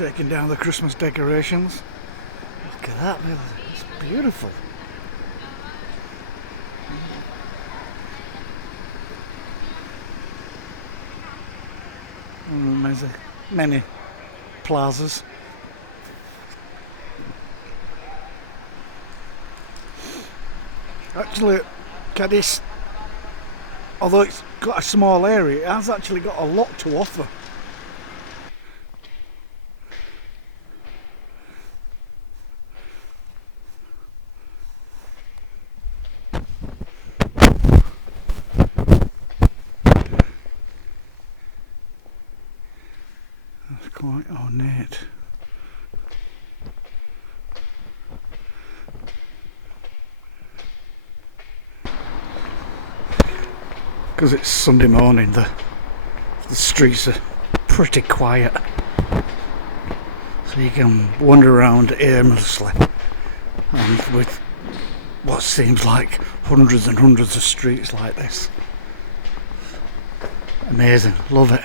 taking down the Christmas decorations. Look at that, it's beautiful. There's many plazas. Actually, Cadiz, although it's got a small area, it has actually got a lot to offer. That's quite ornate. Because it's Sunday morning, the streets are pretty quiet, so you can wander around aimlessly, and with what seems like hundreds and hundreds of streets like this. Amazing, love it.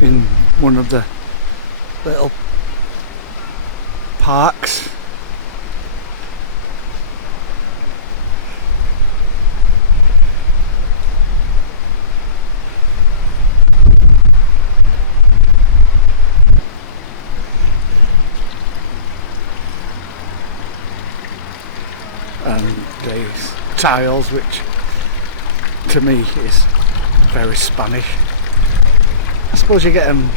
In one of the little parks. And these tiles, which to me is very Spanish. I suppose you get them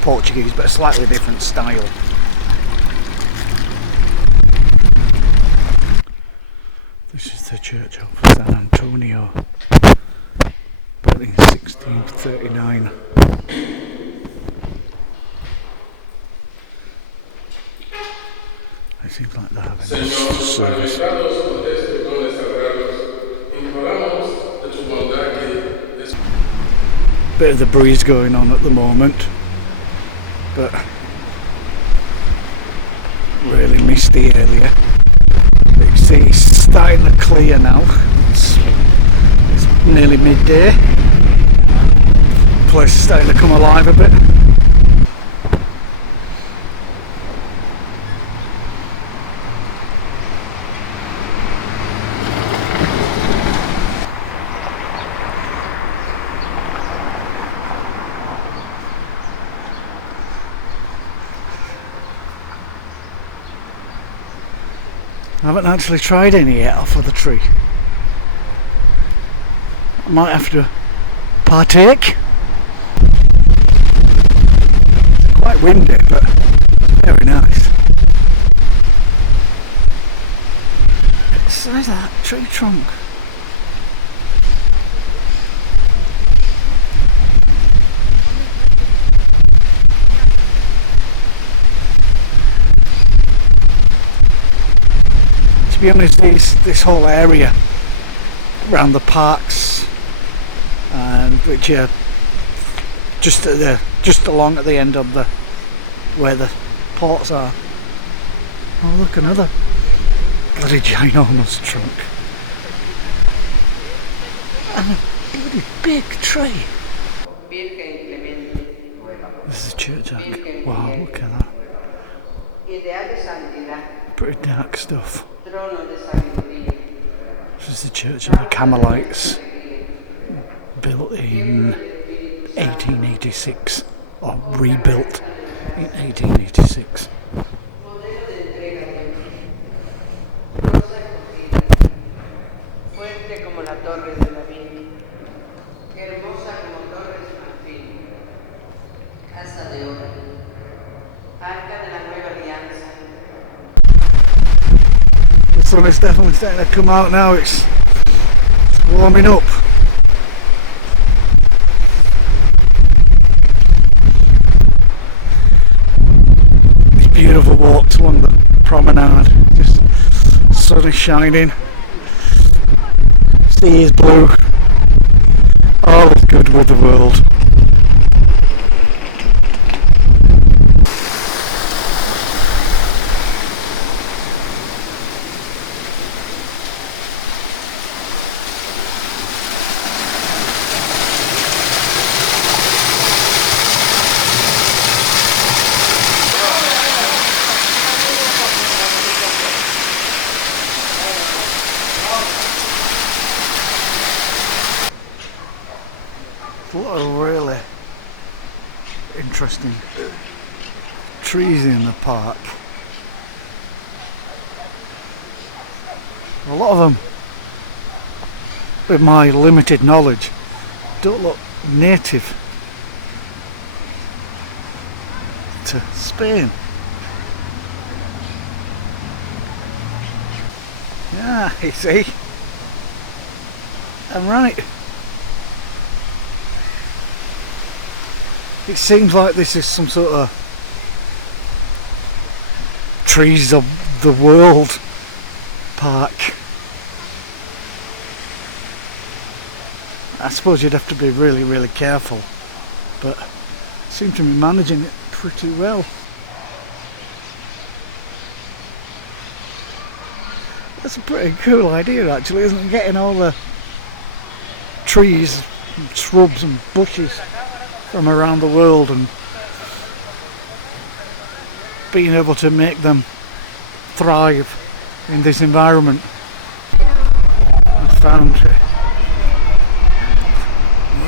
Portuguese, but a slightly different style. This is the Church of San Antonio, built in 1639. It seems like they're having a service. Bit of the breeze going on at the moment, but really misty area. But you see it's starting to clear now. It's nearly midday. The place is starting to come alive a bit. I haven't actually tried any yet off of the tree. I might have to partake. It's quite windy, but it's very nice. Look at the size of that tree trunk. To be honest, this whole area around the parks, and which are just along at the end of where the ports are. Oh look, another bloody ginormous trunk and a bloody big tree. This is a church arch. Wow, look at that. Pretty dark stuff. This is the Church of the Carmelites, built in 1886, or rebuilt in 1886. The sun is definitely starting to come out now, it's warming up. These beautiful walks along the promenade, just sun is shining, sea is blue, all is good with the world. A lot of really interesting trees in the park. A lot of them, with my limited knowledge, don't look native to Spain. Yeah, you see, I'm right. It seems like this is some sort of trees of the world park. I suppose you'd have to be really, really careful, but seem to be managing it pretty well. That's a pretty cool idea actually, isn't it? Getting all the trees, and shrubs and bushes from around the world and being able to make them thrive in this environment. I found it.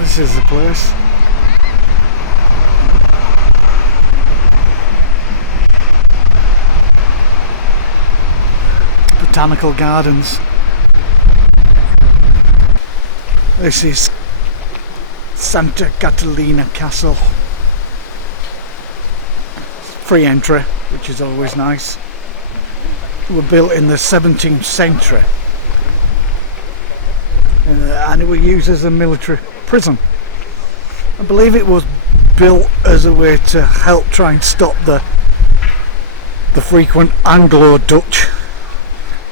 This is the place. Botanical Gardens. This is Santa Catalina Castle. Free entry, which is always nice. They were built in the 17th century and it was used as a military prison. I believe it was built as a way to help try and stop the frequent Anglo-Dutch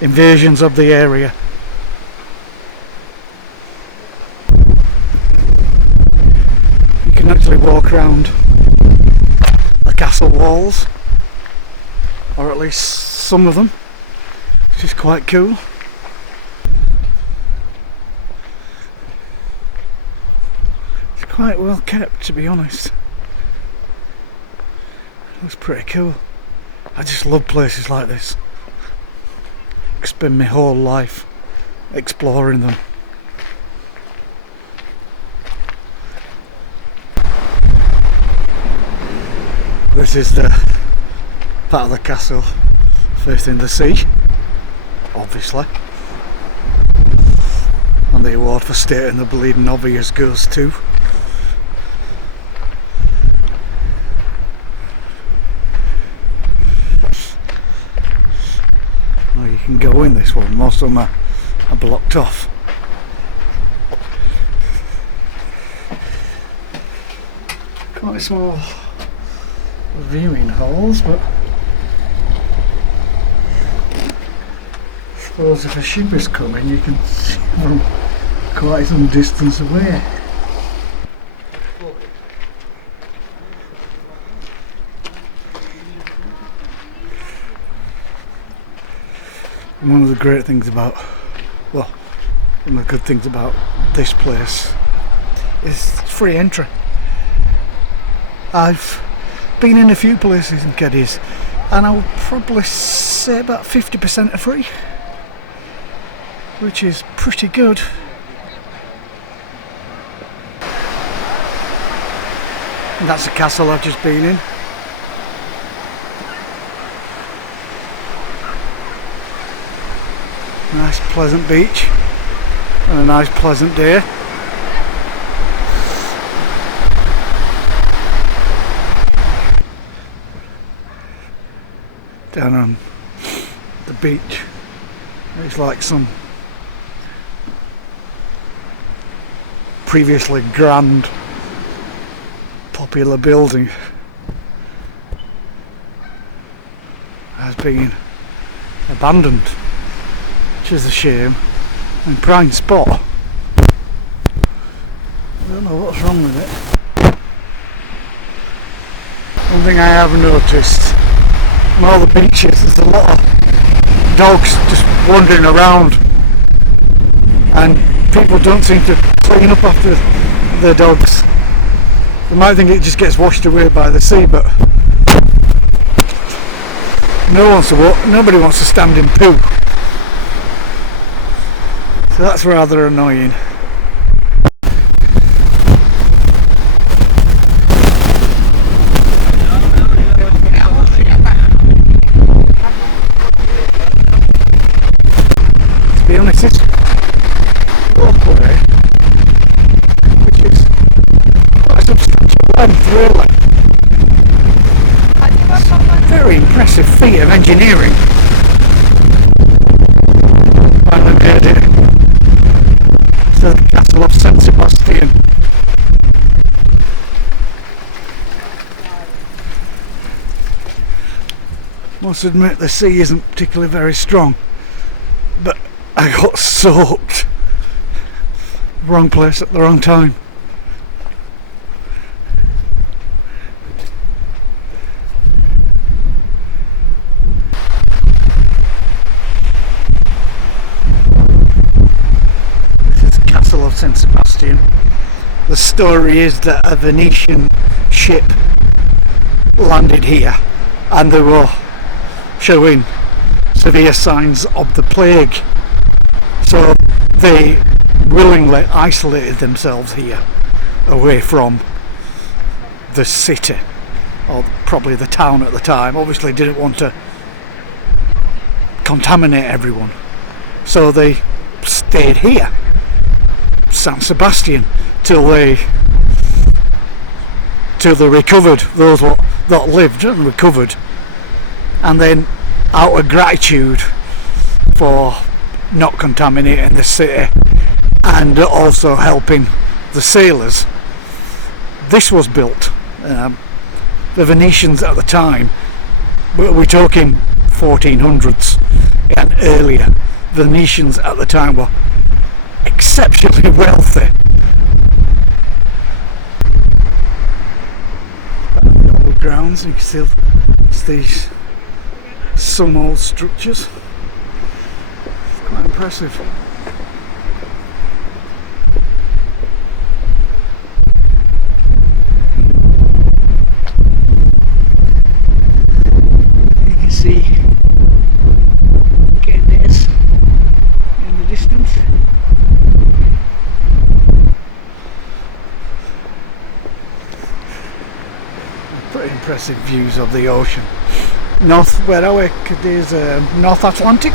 invasions of the area. You can actually walk around the castle walls, or at least some of them, which is quite cool. It's quite well kept, to be honest. Looks pretty cool. I just love places like this. I spend my whole life exploring them. This is the part of the castle facing the sea, obviously, and the award for stating the bleeding obvious goes to. Well, you can go in this one, most of them are blocked off. Quite small viewing halls, but I suppose if a ship is coming you can see them quite some distance away. And one of the great things about, well, one of the good things about this place is free entry. I've been in a few places in Cadiz and I would probably say about 50% are free, which is pretty good. And that's the castle I've just been in. Nice pleasant beach and a nice pleasant day. Down on the beach, it's like some previously grand popular building has been abandoned, which is a shame, and prime spot. I don't know what's wrong with it. One thing I have noticed on all the beaches, there's a lot of dogs just wandering around, and people don't seem to clean up after their dogs. They might think it just gets washed away by the sea, but nobody wants to stand in poo. So that's rather annoying. really. Very impressive feat of engineering. Finally made it to the castle of San Sebastian. Must admit the sea isn't particularly very strong, but I got soaked. Wrong place at the wrong time. This is the castle of San Sebastian. The story is that a Venetian ship landed here and they were showing severe signs of the plague, so they willingly isolated themselves here away from the city, or probably the town at the time. Obviously didn't want to contaminate everyone, so they stayed here, San Sebastian, till they recovered, those that lived and recovered. And then, out of gratitude for not contaminating the city and also helping the sailors, this was built. The Venetians at the time, we're talking 1400s and earlier, Venetians at the time were exceptionally wealthy. The old grounds, you can still see some old structures. Quite impressive. You can see Cadiz in the distance. Pretty impressive views of the ocean. Where are we? Cadiz, North Atlantic.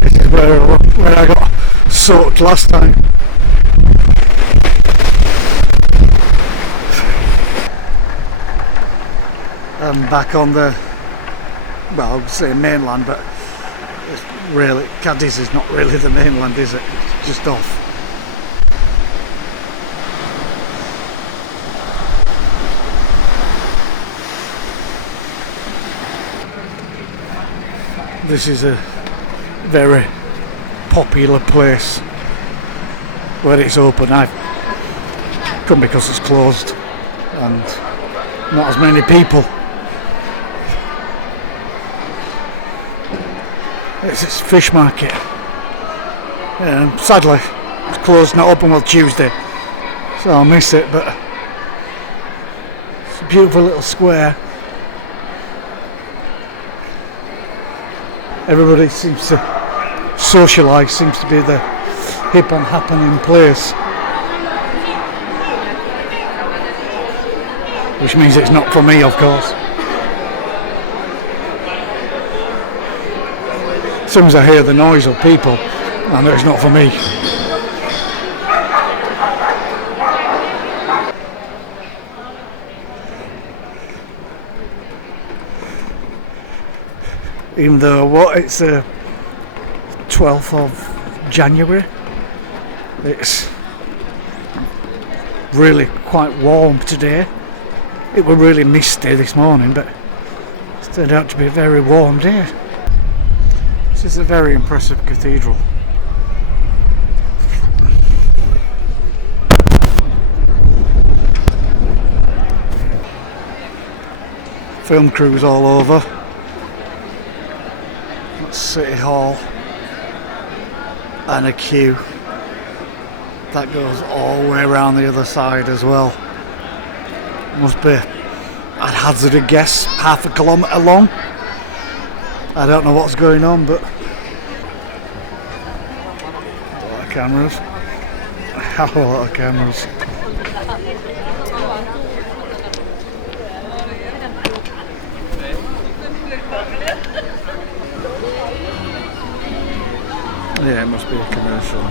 This is where I got soaked last time. I'm back on the, well, I would say mainland, but it's really, Cadiz is not really the mainland, is it? It's just off. This is a very popular place where it's open. I've come because it's closed and not as many people. It's this fish market. Sadly, it's closed, not open till Tuesday, so I'll miss it, but it's a beautiful little square. Everybody seems to socialise, seems to be the hip and happening place. Which means it's not for me, of course. As soon as I hear the noise of people, I know it's not for me. Even though it's the 12th of January, it's really quite warm today. It was really misty this morning, but it turned out to be a very warm day. This is a very impressive cathedral. Film crews all over. That's City Hall and a queue that goes all the way around the other side as well. Must be, I'd hazard a guess, half a kilometre long. I don't know what's going on, but cameras. A lot of cameras. Yeah, it must be a commercial.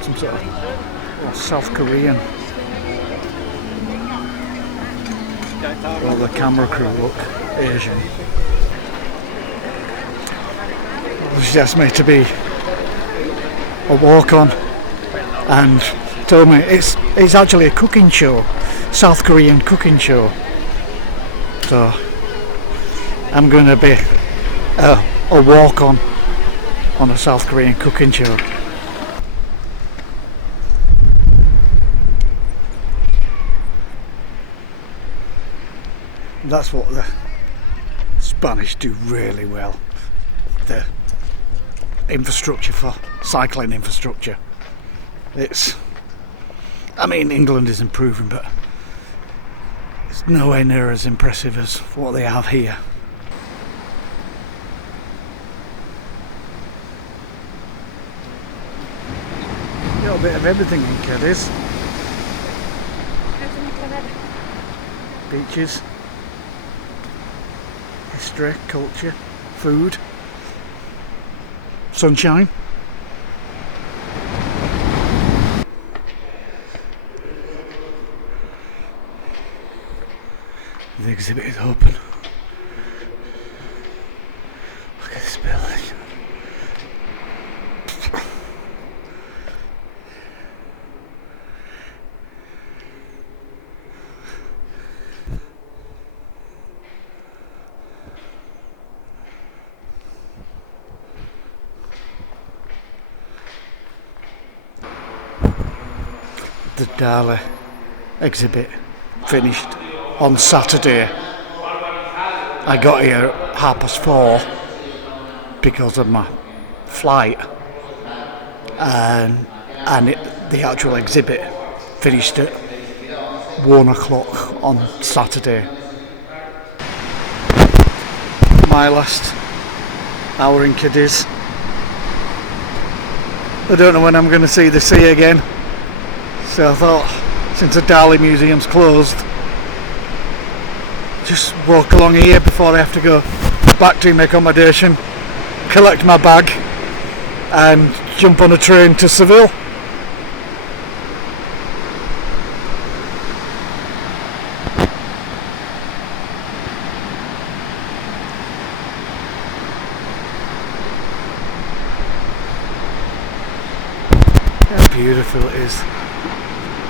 Some sort of South Korean. Well, the camera crew look Asian. She asked me to be a walk-on and told me it's actually a cooking show, South Korean cooking show. So I'm going to be a walk-on a South Korean cooking show. That's what the Spanish do really well. The infrastructure for cycling infrastructure. I mean, England is improving, but it's nowhere near as impressive as what they have here. Got a bit of everything in Cadiz. Beaches, history, culture, food, sunshine. The exhibit is open. Look at this building. The Dali exhibit finished on Saturday. I got here at 4:30 because of my flight, and the actual exhibit finished at 1 o'clock on Saturday. My last hour in Cadiz. I don't know when I'm going to see the sea again. So I thought, since the Dali Museum's closed, just walk along here before I have to go back to my accommodation, collect my bag and jump on a train to Seville. How beautiful it is.